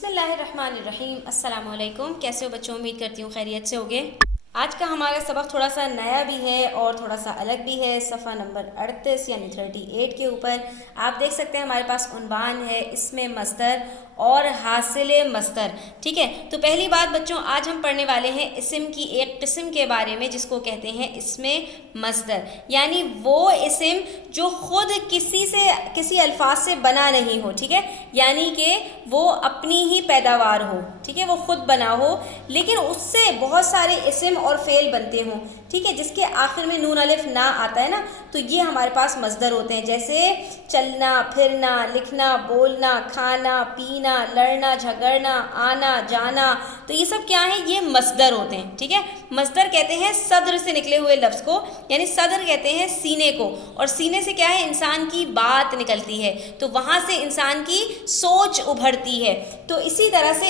بسم اللہ الرحمن الرحیم۔ السلام علیکم، کیسے ہو بچوں؟ امید کرتی ہوں خیریت سے ہوگے۔ آج کا ہمارا سبق تھوڑا سا نیا بھی ہے اور تھوڑا سا الگ بھی ہے۔ صفحہ نمبر 38 یعنی 38 کے اوپر آپ دیکھ سکتے ہیں ہمارے پاس عنوان ہے اسم مصدر اور حاصل مصدر، ٹھیک ہے۔ تو پہلی بات بچوں، آج ہم پڑھنے والے ہیں اسم کی ایک قسم کے بارے میں جس کو کہتے ہیں اسم مصدر، یعنی وہ اسم جو خود کسی الفاظ سے بنا نہیں ہو، ٹھیک ہے، یعنی کہ وہ اپنی ہی پیداوار ہو، ٹھیک ہے، وہ خود بنا ہو لیکن اس سے بہت سارے اسم اور فعل بنتے ہوں، ٹھیک ہے، جس کے آخر میں نون الف نہ آتا ہے نا، تو یہ ہمارے پاس مصدر ہوتے ہیں، جیسے چلنا، پھرنا، لکھنا، بولنا، کھانا، پینا، لڑنا، جھگڑنا، آنا، جانا، تو یہ سب کیا ہیں؟ یہ مصدر ہوتے ہیں، ٹھیک ہے۔ مصدر کہتے ہیں صدر سے نکلے ہوئے لفظ کو، یعنی صدر کہتے ہیں سینے کو، اور سینے سے کیا ہے؟ انسان کی بات نکلتی ہے، تو وہاں سے انسان کی سوچ ابھرتی ہے۔ تو اسی طرح سے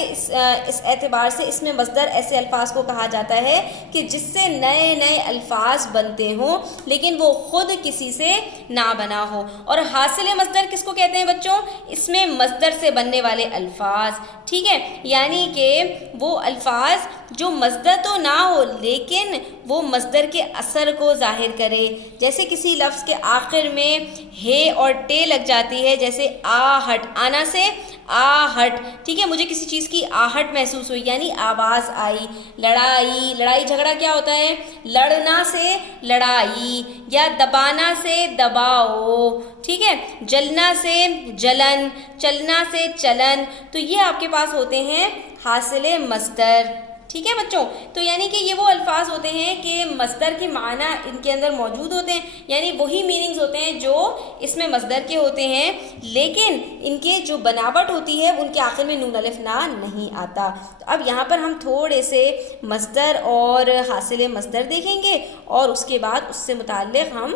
اس اعتبار سے اس میں مصدر ایسے الفاظ کو کہا جاتا ہے کہ جس سے نئے نئے الفاظ بنتے ہوں لیکن وہ خود کسی سے نہ بنا ہو۔ اور حاصل مصدر کس کو کہتے ہیں بچوں؟ اس میں مصدر سے بننے والے الفاظ، ٹھیک ہے، یعنی کہ وہ الفاظ جو مصدر تو نہ ہو لیکن وہ مصدر کے اثر کو ظاہر کرے، جیسے کسی لفظ کے آخر میں ہے اور ٹے لگ جاتی ہے، جیسے آہٹ، آنا سے آہٹ، ٹھیک ہے، مجھے کسی چیز کی آہٹ محسوس ہوئی یعنی آواز آئی۔ لڑائی، لڑائی جھگڑا کیا ہوتا ہے؟ لڑنا سے لڑائی، یا دبانا سے دباؤ، ٹھیک ہے، جلنا سے جلن، چلنا سے چلن، تو یہ آپ کے پاس ہوتے ہیں حاصل مصدر، ٹھیک ہے بچوں۔ تو یعنی کہ یہ وہ الفاظ ہوتے ہیں کہ مصدر کے معنی ان کے اندر موجود ہوتے ہیں، یعنی وہی میننگز ہوتے ہیں جو اس میں مصدر کے ہوتے ہیں لیکن ان کے جو بناوٹ ہوتی ہے ان کے آخر میں نون الف نہ نہیں آتا۔ تو اب یہاں پر ہم تھوڑے سے مصدر اور حاصل مصدر دیکھیں گے اور اس کے بعد اس سے متعلق ہم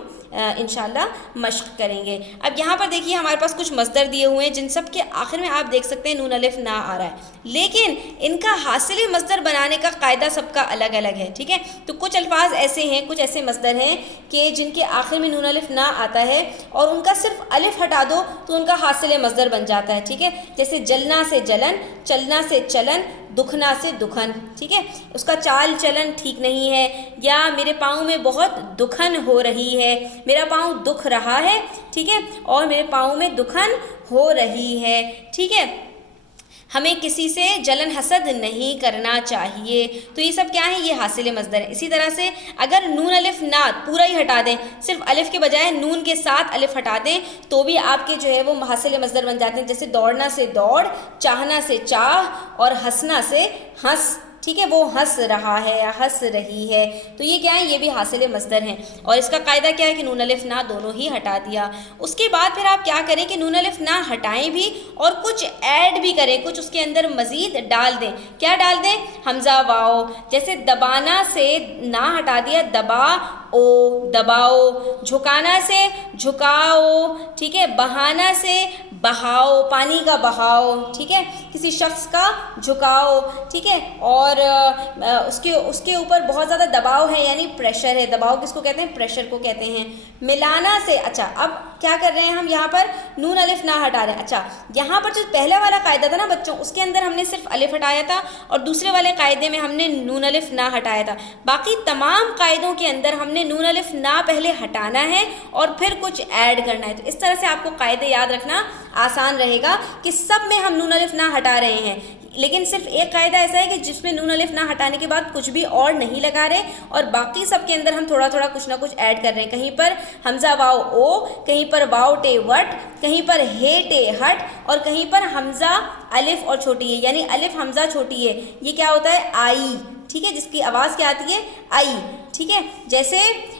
انشاءاللہ مشق کریں گے۔ اب یہاں پر دیکھیے ہمارے پاس کچھ مصدر دیے ہوئے ہیں جن سب کے آخر میں آپ دیکھ سکتے ہیں نون الف نہ آ رہا ہے، لیکن ان کا حاصل مصدر بنانے کا قاعدہ سب کا الگ الگ ہے، ٹھیک ہے۔ تو کچھ الفاظ ایسے ہیں، کچھ ایسے مصدر ہیں کہ جن کے آخر میں نون الف نہ آتا ہے اور ان کا صرف الف ہٹا دو تو ان کا حاصل مصدر بن جاتا ہے، ٹھیک ہے، جیسے جلنا سے جلن، چلنا سے چلن، دکھنا سے دکھن، ٹھیک ہے، اس کا چال چلن ٹھیک نہیں ہے، یا میرے پاؤں میں بہت دکھن ہو رہی ہے، میرا پاؤں دکھ رہا ہے، ٹھیک ہے، اور میرے پاؤں میں دکھن ہو رہی ہے، ٹھیک ہے۔ ہمیں کسی سے جلن حسد نہیں کرنا چاہیے، تو یہ سب کیا ہے؟ یہ حاصل مصدر ہے۔ اسی طرح سے اگر نون الف نہ پورا ہی ہٹا دیں، صرف الف کے بجائے نون کے ساتھ الف ہٹا دیں تو بھی آپ کے جو ہے وہ حاصل مصدر بن جاتے ہیں، جیسے دوڑنا سے دوڑ، چاہنا سے چاہ، اور ہنسنا سے ہنس، ٹھیک ہے، وہ ہنس رہا ہے یا ہنس رہی ہے، تو یہ کیا ہے؟ یہ بھی حاصل مصدر ہیں، اور اس کا قاعدہ کیا ہے کہ نون الف نہ دونوں ہی ہٹا دیا۔ اس کے بعد پھر آپ کیا کریں کہ نون الف نہ ہٹائیں بھی اور کچھ ایڈ بھی کریں، کچھ اس کے اندر مزید ڈال دیں۔ کیا ڈال دیں؟ حمزہ واؤ، جیسے دبانا سے نہ ہٹا دیا، دبا او، دباؤ، جھکانا سے جھکاؤ، ٹھیک ہے، بہانا سے بہاؤ، پانی کا بہاؤ، ٹھیک ہے، کسی شخص کا جھکاؤ، ٹھیک ہے، اور اس کے اوپر بہت زیادہ دباؤ ہے یعنی پریشر ہے۔ دباؤ کس کو کہتے ہیں؟ پریشر کو کہتے ہیں۔ ملانا سے، اچھا اب کیا کر رہے ہیں ہم یہاں پر؟ نون الف نہ ہٹا رہے ہیں۔ اچھا یہاں پر جو پہلا والا قاعدہ تھا نا بچوں، اس کے اندر ہم نے صرف الف ہٹایا تھا اور دوسرے والے قاعدے میں ہم نے نون الف نہ ہٹایا تھا۔ باقی تمام قاعدوں کے اندر ہم نے نون الف نہ پہلے ہٹانا ہے اور پھر کچھ ایڈ کرنا ہے، تو اس طرح سے آپ کو قاعدے یاد رکھنا آسان رہے گا کہ سب میں ہم نون الف نہ ہٹا رہے ہیں، لیکن صرف ایک قاعدہ ایسا ہے کہ جس میں نون الف نہ ہٹانے کے بعد کچھ بھی اور نہیں لگا رہے، اور باقی سب کے اندر ہم تھوڑا تھوڑا کچھ نہ کچھ ایڈ کر رہے ہیں۔ کہیں پر حمزہ واؤ او، کہیں پر واؤ ٹے وٹ، کہیں پر ہے ٹے ہٹ، اور کہیں پر حمزہ الف اور چھوٹی ہے، یعنی الف حمزہ چھوٹی ہے، یہ کیا ہوتا ہے؟ آئی، ٹھیک ہے، جس کی آواز کیا آتی ہے؟ آئی، ٹھیک ہے۔ جیسے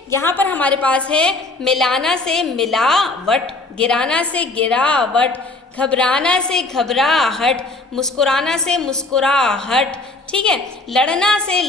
یہاں پر ہمارے پاس ہے ملانا سے ملا وٹ، گرانا سے گرا وٹ، گھبرانا سے گھبراہٹ، مسکرانا سے مسکراہٹ، ٹھیک ہے، لڑنا سے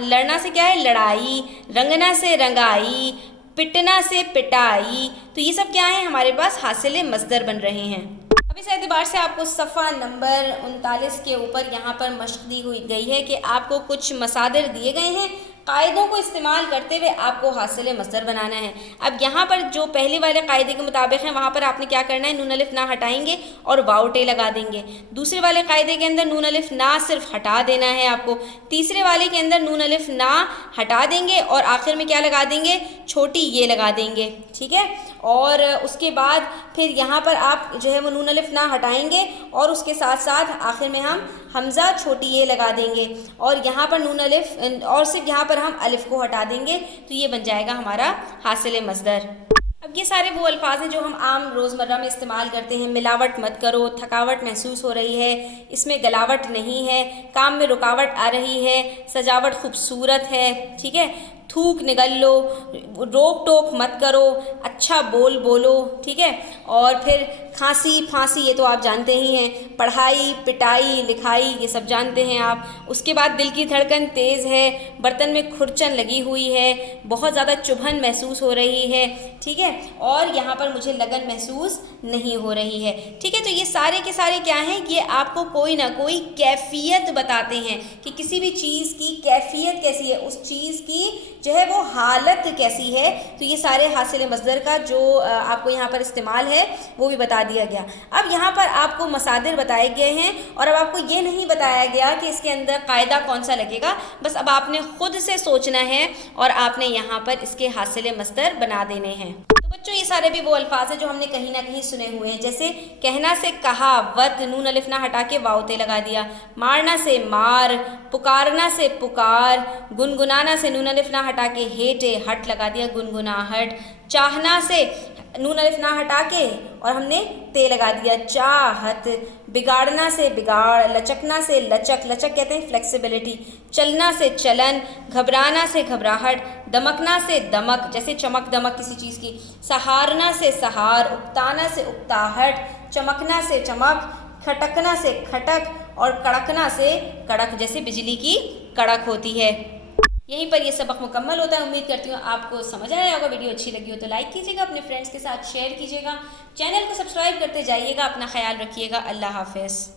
لڑنا سے کیا ہے؟ لڑائی، رنگنا سے رنگائی، پٹنا سے پٹائی، تو یہ سب کیا ہے؟ ہمارے پاس حاصل مصدر بن رہے ہیں۔ اب اس اعتبار سے آپ کو صفحہ نمبر 39 کے اوپر یہاں پر مشق دی ہوئی گئی ہے کہ آپ کو کچھ مصادر دیے گئے ہیں قاعدوں کو استعمال کرتے ہوئے آپ کو حاصل مصدر بنانا ہے۔ اب یہاں پر جو پہلے والے قاعدے کے مطابق ہیں وہاں پر آپ نے کیا کرنا ہے، نون الف نہ ہٹائیں گے اور واو ٹے لگا دیں گے۔ دوسرے والے قاعدے کے اندر نون الف نہ صرف ہٹا دینا ہے آپ کو۔ تیسرے والے کے اندر نون الف نہ ہٹا دیں گے اور آخر میں کیا لگا دیں گے، چھوٹی یہ لگا دیں گے، ٹھیک ہے۔ اور اس کے بعد پھر یہاں پر آپ جو ہے وہ نون الف نہ ہٹائیں گے اور اس کے ساتھ ساتھ آخر میں ہم حمزہ چھوٹی یہ لگا دیں گے اور یہاں پر نون الف اور صرف یہاں پر ہم الف کو ہٹا دیں گے، تو یہ بن جائے گا ہمارا حاصل مصدر۔ اب یہ سارے وہ الفاظ ہیں جو ہم عام روزمرہ میں استعمال کرتے ہیں۔ ملاوٹ مت کرو، تھکاوٹ محسوس ہو رہی ہے، اس میں گلاوٹ نہیں ہے، کام میں رکاوٹ آ رہی ہے، سجاوٹ خوبصورت ہے، ٹھیک ہے، تھوک نگل لو، روک ٹوک مت کرو، اچھا بول بولو، ٹھیک ہے۔ اور پھر کھانسی پھانسی یہ تو آپ جانتے ہی ہیں، پڑھائی پٹائی لکھائی یہ سب جانتے ہیں آپ۔ اس کے بعد دل کی دھڑکن تیز ہے، برتن میں کھرچن لگی ہوئی ہے، بہت زیادہ چبھن محسوس ہو رہی ہے، ٹھیک ہے، اور یہاں پر مجھے لگن محسوس نہیں ہو رہی ہے، ٹھیک ہے۔ تو یہ سارے کے سارے کیا ہیں، یہ آپ کو کوئی نہ کوئی کیفیت بتاتے ہیں کہ کسی بھی چیز کی کیفیت کیسی ہے، اس چیز کی جو ہے وہ حالت کیسی ہے۔ تو یہ سارے حاصل مصدر کا جو آپ کو یہاں پر استعمال ہے وہ بھی بتا دیا گیا۔ اب یہاں پر آپ کو مصادر بتائے گئے ہیں اور اب آپ کو یہ نہیں بتایا گیا کہ اس کے اندر قاعدہ کون سا لگے گا، بس اب آپ نے خود سے سوچنا ہے اور آپ نے یہاں پر اس کے حاصل مصدر بنا دینے ہیں۔ تو بچوں یہ سارے بھی وہ الفاظ ہیں جو ہم نے کہیں نہ کہیں سنے ہوئے ہیں، جیسے کہنا سے کہا وت، نون الف نہ ہٹا کے واو تے لگا دیا، مارنا سے مار، پکارنا سے پکار، گنگنانا سے نون الف نہ ہٹا کے ہیٹے ہٹ لگا دیا، گنگناہٹ، چاہنا سے نون الف نہ ہٹا کے اور ہم نے تے لگا دیا، چاہت، بگاڑنا سے بگاڑ، لچکنا سے لچک، لچک کہتے ہیں فلیکسیبلٹی، چلنا سے چلن، گھبرانا سے گھبراہٹ، دمکنا سے دمک جیسے چمک دمک کسی چیز کی، سہارنا سے سہار، اکتانا سے اکتاہٹ، چمکنا سے چمک، کھٹکنا سے کھٹک اور کڑکنا سے کڑک جیسے بجلی کی کڑک ہوتی ہے۔ یہیں پر یہ سبق مکمل ہوتا ہے۔ امید کرتی ہوں آپ کو سمجھ آیا ہوگا۔ ویڈیو اچھی لگی ہو تو لائک کیجیے گا، اپنے فرینڈس کے ساتھ شیئر کیجیے گا، چینل کو سبسکرائب کرتے جائیے گا۔ اپنا خیال رکھیے گا۔ اللہ حافظ۔